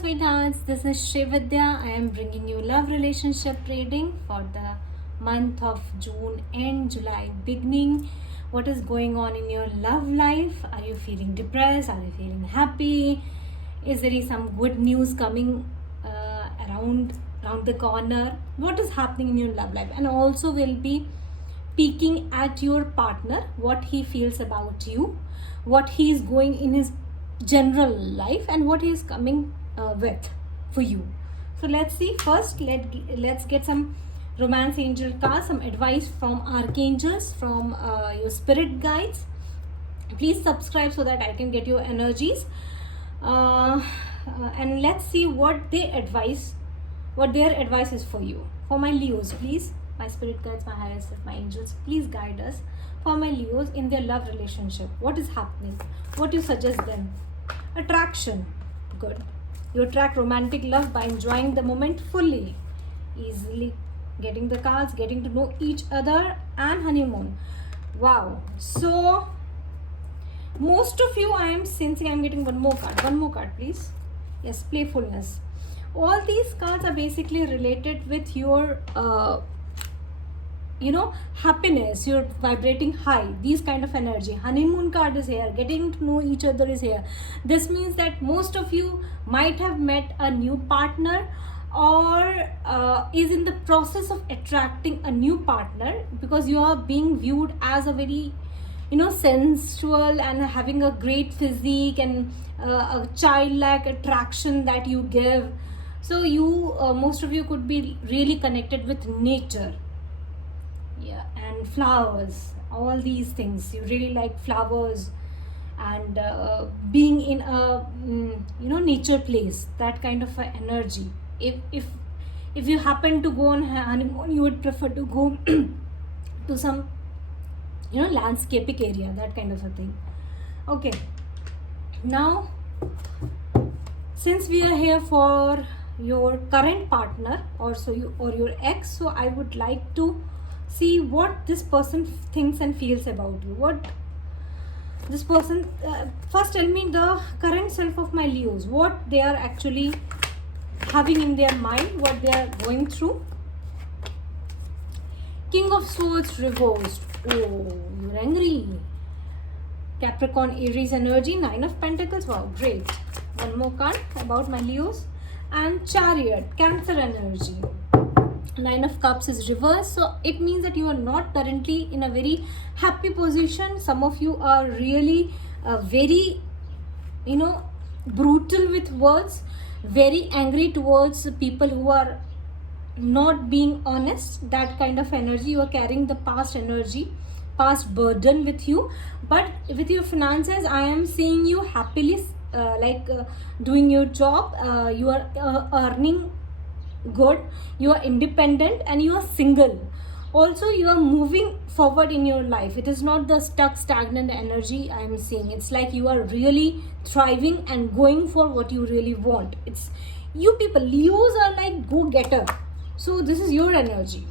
sweethearts. This is Srividya. I am bringing you love relationship reading for the month of June and July beginning. What is going on in your love life? Are you feeling depressed? Are you feeling happy? Is there some good news coming around the corner? What is happening in your love life? And also will be peeking at your partner, what he feels about you, what he is going in his general life, and what he is coming with for you. So let's see. First, let's get some romance angel cards, some advice from archangels, from your spirit guides. Please subscribe so that I can get your energies. And let's see what their advice is for you. For my Leos, please, my spirit guides, my higher self, my angels, please guide us. For my Leos in their love relationship, what is happening? What you suggest them? Attraction, good. You attract romantic love by enjoying the moment fully, easily getting the cards, getting to know each other, and honeymoon. Wow. So most of you, I am sensing, I am getting one more card, please. Yes, playfulness. All these cards are basically related with your happiness. You're vibrating high, these kind of energy. Honeymoon card is here, getting to know each other is here. This means that most of you might have met a new partner, or is in the process of attracting a new partner, because you are being viewed as a very sensual and having a great physique and a childlike attraction that you give. So you most of you could be really connected with nature, and flowers, all these things. You really like flowers and being in a nature place, that kind of a energy. If you happen to go on honeymoon, you would prefer to go to some landscaping area, that kind of a thing. Okay, now since we are here for your current partner or your ex, so I would like to see what this person thinks and feels about you. What this person first tell me the current self of my Leos, what they are actually having in their mind, what they are going through. King of Swords reversed. Oh, you're angry. Capricorn, Aries energy. 9 of Pentacles. Wow, great. One more card about my Leos. And Chariot, Cancer energy. 9 of Cups is reversed. So it means that you are not currently in a very happy position. Some of you are really very, brutal with words. Very angry towards people who are not being honest, that kind of energy. You are carrying the past energy, past burden with you. But with your finances, I am seeing you happily doing your job. You are earning good, you are independent, and you are single. Also, you are moving forward in your life. It is not the stagnant energy I am seeing. It's like you are really thriving and going for what you really want. It's you people, Leos are like go-getter. So this is your energy.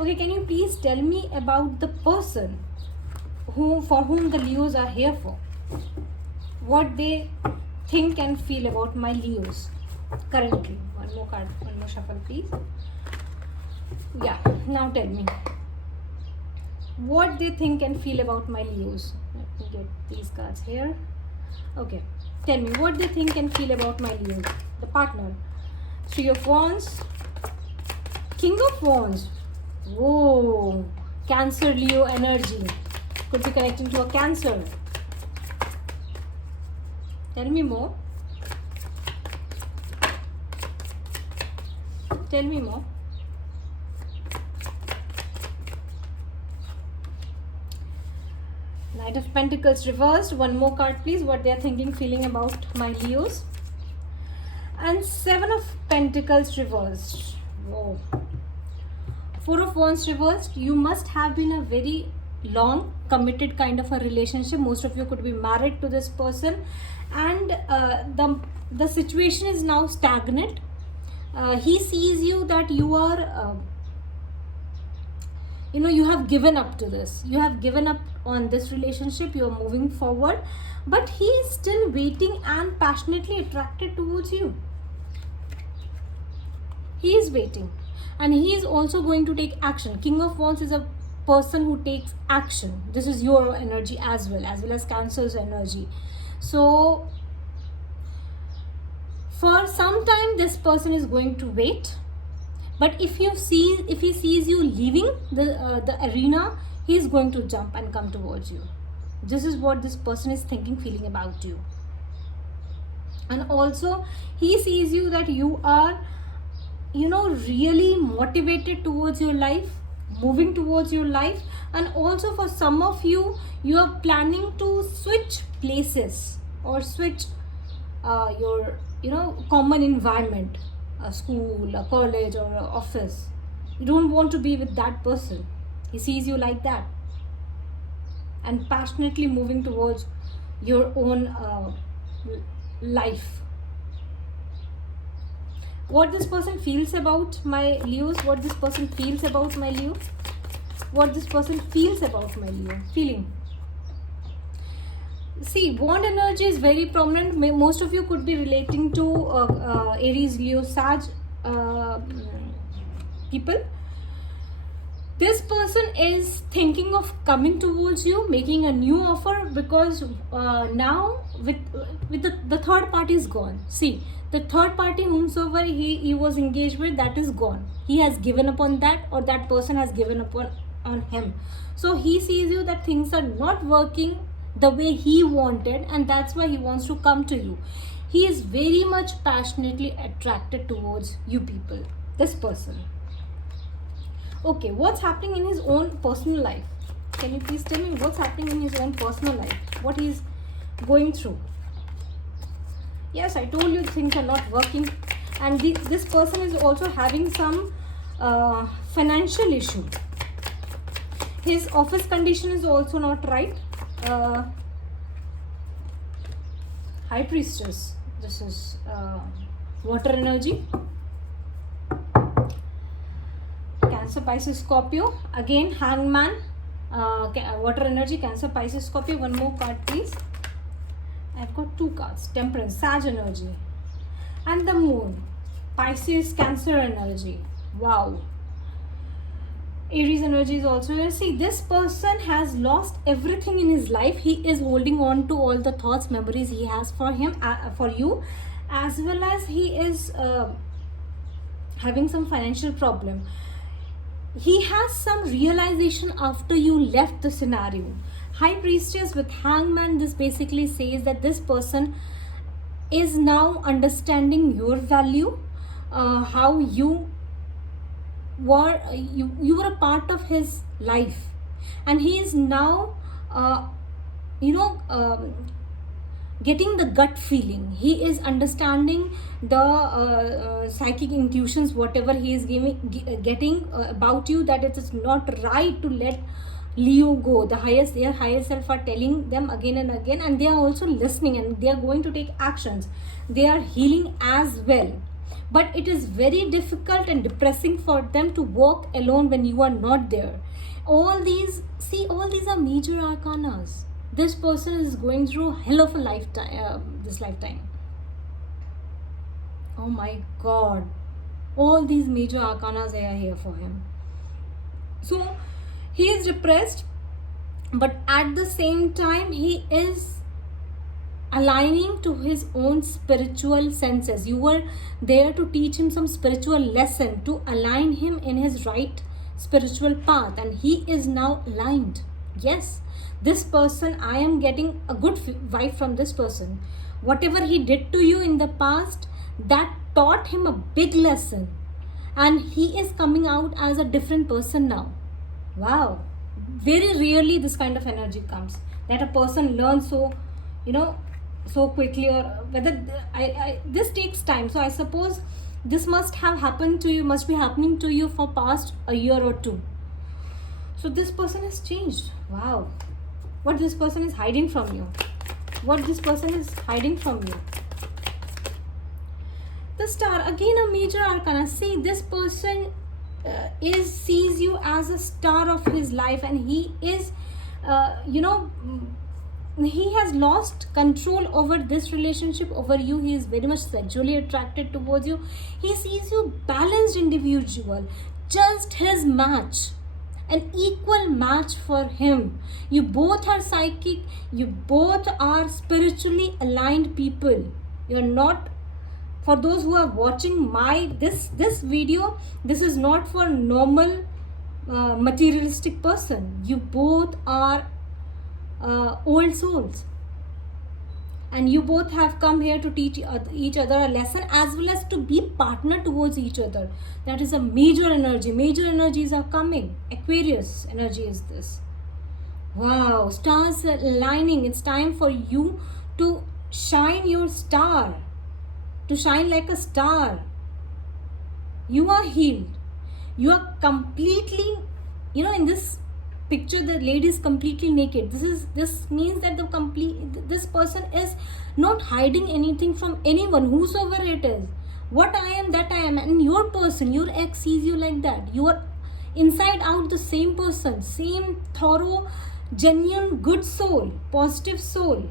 Okay, can you please tell me about the person for whom the Leos are here for? What they think and feel about my Leos currently. One more card, one more shuffle, please. Yeah, now tell me what they think and feel about my Leos. Let me get these cards here. Okay, tell me what they think and feel about my Leos, the partner. 3 of Wands, King of Wands. Whoa, Cancer Leo energy. Could be connecting to a Cancer. Tell me more. Tell me more. Knight of Pentacles reversed. One more card, please. What they are thinking, feeling about my Leos. And 7 of Pentacles reversed. Whoa. 4 of Wands reversed. You must have been a very long committed kind of a relationship. Most of you could be married to this person, and the situation is now stagnant. He sees you that you are you have given up to this. You have given up on this relationship. You are moving forward, but he is still waiting and passionately attracted towards you. He is waiting, and he is also going to take action. King of Wands is a person who takes action. This is your energy as well as Cancer's energy. So for some time this person is going to wait, but if he sees you leaving the arena, he is going to jump and come towards you. This is what this person is thinking, feeling about you. And also he sees you that you are, really motivated towards your life, moving towards your life. And also for some of you, you are planning to switch places or switch your common environment, a school, a college, or an office. You don't want to be with that person. He sees you like that and passionately moving towards your own life. What this person feels about my Leos, what this person feels about my Leo, what this person feels about my Leo, feeling. See, wand energy is very prominent. Most of you could be relating to Aries, Leo, Sag people. This person is thinking of coming towards you, making a new offer, because now with the third party is gone. See, the third party whomsoever he was engaged with, that is gone. He has given up on that, or that person has given up on him. So he sees you that things are not working the way he wanted, and that's why he wants to come to you. He is very much passionately attracted towards you people, this person. Okay, what's happening in his own personal life? Can you please tell me what's happening in his own personal life? What he's going through? Yes, I told you things are not working, and this person is also having some financial issue. His office condition is also not right. High Priestess. This is water energy. Cancer, Pisces, Scorpio. Again, Hangman. Water energy, Cancer, Pisces, Scorpio. One more card, please. I've got two cards. Temperance, Sag energy. And the Moon. Pisces, Cancer energy. Wow. Aries energy is also here. See, this person has lost everything in his life. He is holding on to all the thoughts, memories he has for him, for you, as well as he is having some financial problem. He has some realization after you left the scenario. High Priestess with Hangman, this basically says that this person is now understanding your value, how you were you were a part of his life, and he is now getting the gut feeling. He is understanding the psychic intuitions, whatever he is getting about you, that it is not right to let Leo go. Their higher self are telling them again and again, and they are also listening, and they are going to take actions. They are healing as well. But it is very difficult and depressing for them to walk alone when you are not there. All these are major arcanas. This person is going through hell of a lifetime, this lifetime. Oh my God. All these major arcanas are here for him. So, he is depressed, but at the same time, he is aligning to his own spiritual senses. You were there to teach him some spiritual lesson, to align him in his right spiritual path, and he is now aligned. Yes, this person, I am getting a good vibe from this person. Whatever he did to you in the past, that taught him a big lesson, and he is coming out as a different person now. Wow, very rarely this kind of energy comes, that a person learns so quickly, or whether this takes time. So I suppose this must have happened to you, must be happening to you for past a year or two. So this person has changed. Wow. What this person is hiding from you? What this person is hiding from you? The Star, again a major arcana. See, this person sees you as a star of his life, and he is he has lost control over this relationship, over you. He is very much sexually attracted towards you. He sees you balanced individual, just his match, an equal match for him. You both are psychic, you both are spiritually aligned people. You're not, for those who are watching my this video, this is not for normal materialistic person. You both are old souls, and you both have come here to teach each other a lesson, as well as to be partner towards each other. That is a major energy. Major energies are coming. Aquarius energy is this. Wow, stars are aligning. It's time for you to shine your star, to shine like a star. You are healed. You are completely, in this picture the lady is completely naked. This means that this person is not hiding anything from anyone, whosoever it is. What I am, that I am. And your person, your ex, sees you like that. You are inside out the same person, same thorough, genuine, good soul, positive soul,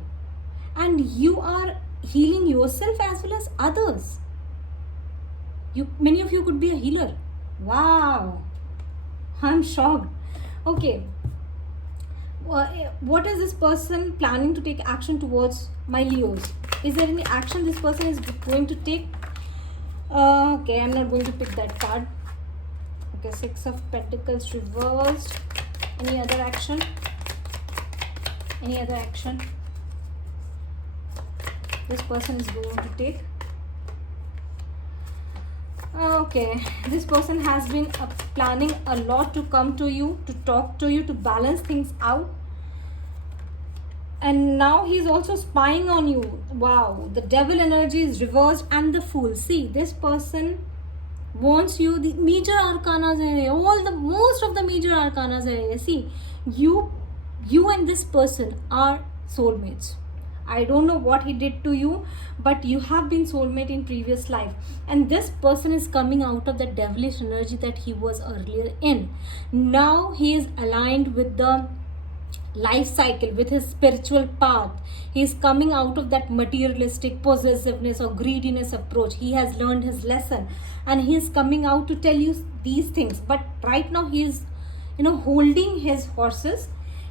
and you are healing yourself as well as others. Many of you could be a healer. Wow, I'm shocked. Okay, what is this person planning to take action towards my Leos? Is there any action this person is going to take? Okay, I'm not going to pick that card. Okay, Six of Pentacles reversed. Any other action? Any other action this person is going to take? Okay, this person has been planning a lot to come to you, to talk to you, to balance things out. And now he's also spying on you. Wow, the devil energy is reversed and the fool. See, this person wants you. The major arcanas are most of the major arcanas are. See, you and this person are soulmates. I don't know what he did to you, but you have been soulmate in previous life, and this person is coming out of the devilish energy that he was earlier in. Now he is aligned with the life cycle, with his spiritual path. He is coming out of that materialistic possessiveness or greediness approach. He has learned his lesson, and he is coming out to tell you these things. But right now he is holding his horses.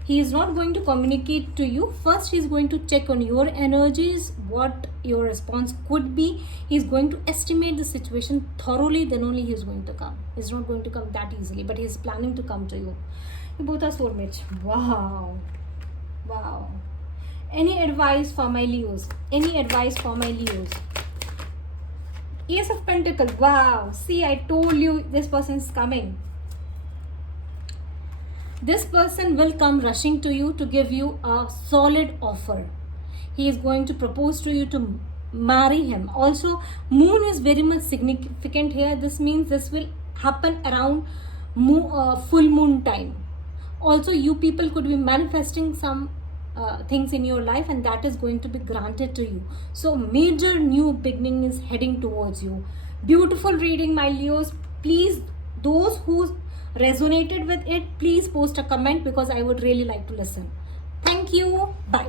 He is not going to communicate to you. First, he is going to check on your energies, what your response could be. He is going to estimate the situation thoroughly, then only he is going to come. He is not going to come that easily, but he is planning to come to you. You both are soulmates. Wow. Wow. Any advice for my Leos? Any advice for my Leos? Ace of Pentacles. Wow. See, I told you this person is coming. This person will come rushing to you to give you a solid offer. He is going to propose to you to marry him. Also, moon is very much significant here. This means this will happen around full moon time. Also, you people could be manifesting some things in your life, and that is going to be granted to you. So, major new beginning is heading towards you. Beautiful reading, my Leos. Please, those who resonated with it, please post a comment, because I would really like to listen. Thank you. Bye.